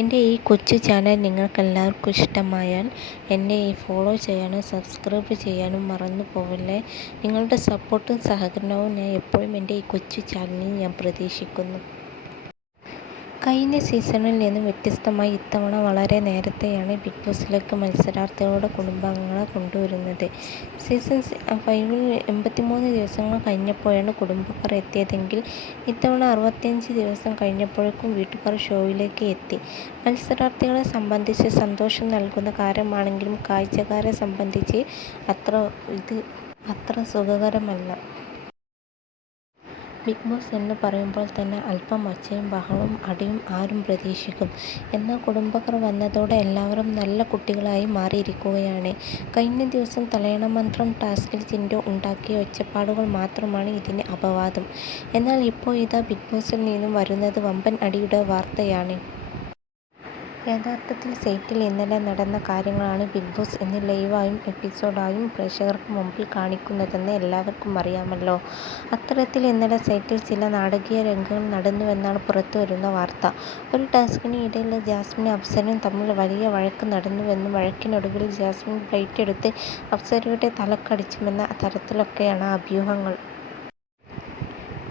എൻ്റെ ഈ കൊച്ചു ചാനൽ നിങ്ങൾക്കെല്ലാവർക്കും ഇഷ്ടമായാൽ എന്നെ ഫോളോ ചെയ്യാനും സബ്സ്ക്രൈബ് ചെയ്യാനും മറന്നു പോവല്ലേ. നിങ്ങളുടെ സപ്പോർട്ടും സഹകരണവും ഞാൻ എപ്പോഴും എൻ്റെ ഈ കൊച്ചു ചാനലിൽ ഞാൻ പ്രതീക്ഷിക്കുന്നു. കഴിഞ്ഞ സീസണിൽ നിന്നും വ്യത്യസ്തമായി ഇത്തവണ വളരെ നേരത്തെയാണ് ബിഗ് ബോസിലേക്ക് മത്സരാർത്ഥികളുടെ കുടുംബാംഗങ്ങളെ കൊണ്ടുവരുന്നത്. സീസൺ 5-ൽ 83 ദിവസങ്ങൾ കഴിഞ്ഞപ്പോഴാണ് കുടുംബക്കാർ എത്തിയതെങ്കിൽ ഇത്തവണ 65 ദിവസം കഴിഞ്ഞപ്പോഴേക്കും വീട്ടുകാർ ഷോയിലേക്ക് എത്തി. മത്സരാർത്ഥികളെ സംബന്ധിച്ച് സന്തോഷം നൽകുന്ന കാര്യമാണെങ്കിലും കാഴ്ചക്കാരെ സംബന്ധിച്ച് ഇത് അത്ര സുഖകരമല്ല. ബിഗ് ബോസ് എന്ന് പറയുമ്പോൾ തന്നെ അല്പം ഒച്ചയും ബഹളവും അടിയും ആരും പ്രതീക്ഷിക്കും. എന്നാൽ കുടുംബക്കാർ വന്നതോടെ എല്ലാവരും നല്ല കുട്ടികളായി മാറിയിരിക്കുകയാണ്. കഴിഞ്ഞ ദിവസം തലയണ മന്ത്രം ടാസ്കിൽ ജിൻഡോ ഉണ്ടാക്കിയ ഒച്ചപ്പാടുകൾ മാത്രമാണ് ഇതിന് അപവാദം. എന്നാൽ ഇപ്പോൾ ഇതാ ബിഗ് ബോസിൽ നിന്നും വരുന്നത് വമ്പൻ അടിയുടെ വാർത്തയാണ്. യഥാർത്ഥത്തിൽ സൈറ്റിൽ ഇന്നലെ നടന്ന കാര്യങ്ങളാണ് ബിഗ് ബോസ് ഇന്ന് ലൈവായും എപ്പിസോഡായും പ്രേക്ഷകർക്ക് മുമ്പിൽ കാണിക്കുന്നതെന്ന് എല്ലാവർക്കും അറിയാമല്ലോ. അത്തരത്തിൽ ഇന്നലെ സൈറ്റിൽ ചില നാടകീയ രംഗങ്ങൾ നടന്നുവെന്നാണ് പുറത്തുവരുന്ന വാർത്ത. ഒരു ടാസ്കിന് ഇടയിൽ ജാസ്മിനും അപ്സരയും തമ്മിൽ വലിയ വഴക്ക് നടന്നുവെന്നും വഴക്കിനൊടുവിൽ ജാസ്മിൻ പ്ലേറ്റ് എടുത്ത് അപ്സരയുടെ തലക്കടിച്ചുമെന്ന തരത്തിലൊക്കെയാണ് അഭ്യൂഹങ്ങൾ.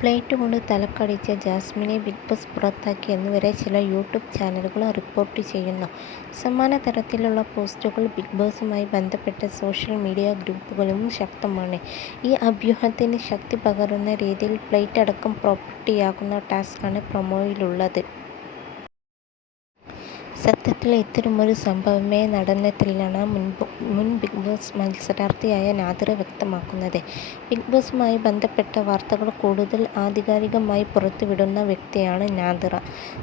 പ്ലേറ്റ് കൊണ്ട് തലക്കടിച്ച ജാസ്മിനെ ബിഗ് ബോസ് പുറത്താക്കി എന്നുവരെ ചില യൂട്യൂബ് ചാനലുകൾ റിപ്പോർട്ട് ചെയ്യുന്നു. സമാന തരത്തിലുള്ള പോസ്റ്റുകൾ ബിഗ് ബോസുമായി ബന്ധപ്പെട്ട സോഷ്യൽ മീഡിയ ഗ്രൂപ്പുകളിലും ശക്തമാണ്. ഈ അഭ്യൂഹത്തിന് ശക്തി പകരുന്ന രീതിയിൽ പ്ലേറ്റ് അടക്കം പ്രോപ്പർട്ടിയാകുന്ന ടാസ്കാണ് പ്രൊമോയിലുള്ളത്. സത്യത്തിൽ ഇത്തരമൊരു സംഭവമേ നടന്നിട്ടില്ലെന്നാണ് മുൻ ബിഗ് ബോസ് മത്സരാർത്ഥിയായ നാദിറ വ്യക്തമാക്കുന്നത്. ബിഗ് ബോസുമായി ബന്ധപ്പെട്ട വാർത്തകൾ കൂടുതൽ ആധികാരികമായി പുറത്തുവിടുന്ന വ്യക്തിയാണ് നാദിറ.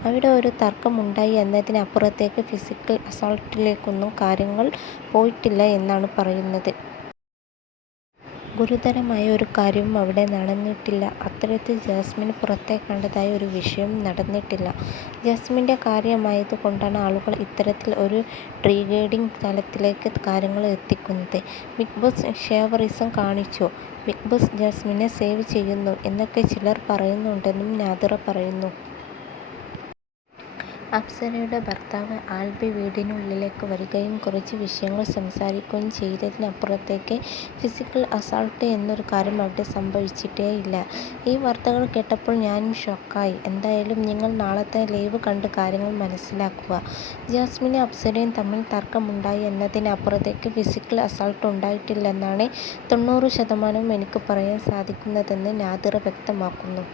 അവിടെ ഒരു തർക്കമുണ്ടായി എന്നതിന് അപ്പുറത്തേക്ക് ഫിസിക്കൽ അസോൾട്ടിലേക്കൊന്നും കാര്യങ്ങൾ പോയിട്ടില്ല എന്നാണ് പറയുന്നത്. ഗുരുതരമായ ഒരു കാര്യവും അവിടെ നടന്നിട്ടില്ല. അത്തരത്തിൽ ജാസ്മിനെ പുറത്താക്കേണ്ടതായ ഒരു വിഷയവും നടന്നിട്ടില്ല. ജാസ്മിൻ്റെ കാര്യമായത് കൊണ്ടാണ് ആളുകൾ ഇത്തരത്തിൽ ഒരു ട്രിഗറിങ് തലത്തിലേക്ക് കാര്യങ്ങൾ എത്തിക്കുന്നത്. ബിഗ് ബോസ് ഫേവറിസം കാണിച്ചോ, ബിഗ് ബോസ് ജാസ്മിനെ സേവ് ചെയ്യുന്നു എന്നൊക്കെ ചിലർ പറയുന്നുണ്ടെന്നും നാദിറ പറയുന്നു. അപ്സരയുടെ ഭർത്താവ് ആൽബി വീടിനുള്ളിലേക്ക് വരികയും കുറച്ച് വിഷയങ്ങൾ സംസാരിക്കുകയും ചെയ്തതിനപ്പുറത്തേക്ക് ഫിസിക്കൽ അസോൾട്ട് എന്നൊരു കാര്യം അവിടെ സംഭവിച്ചിട്ടേയില്ല. ഈ വാർത്തകൾ കേട്ടപ്പോൾ ഞാനും ഷോക്കായി. എന്തായാലും നിങ്ങൾ നാളത്തെ ലൈവ് കണ്ട് കാര്യങ്ങൾ മനസ്സിലാക്കുക. ജാസ്മിനും അപ്സരയും തമ്മിൽ തർക്കമുണ്ടായി എന്നതിന് അപ്പുറത്തേക്ക് ഫിസിക്കൽ അസോൾട്ട് ഉണ്ടായിട്ടില്ലെന്നാണ് 90% എനിക്ക് പറയാൻ സാധിക്കുന്നതെന്ന് നാദിറ വ്യക്തമാക്കുന്നു.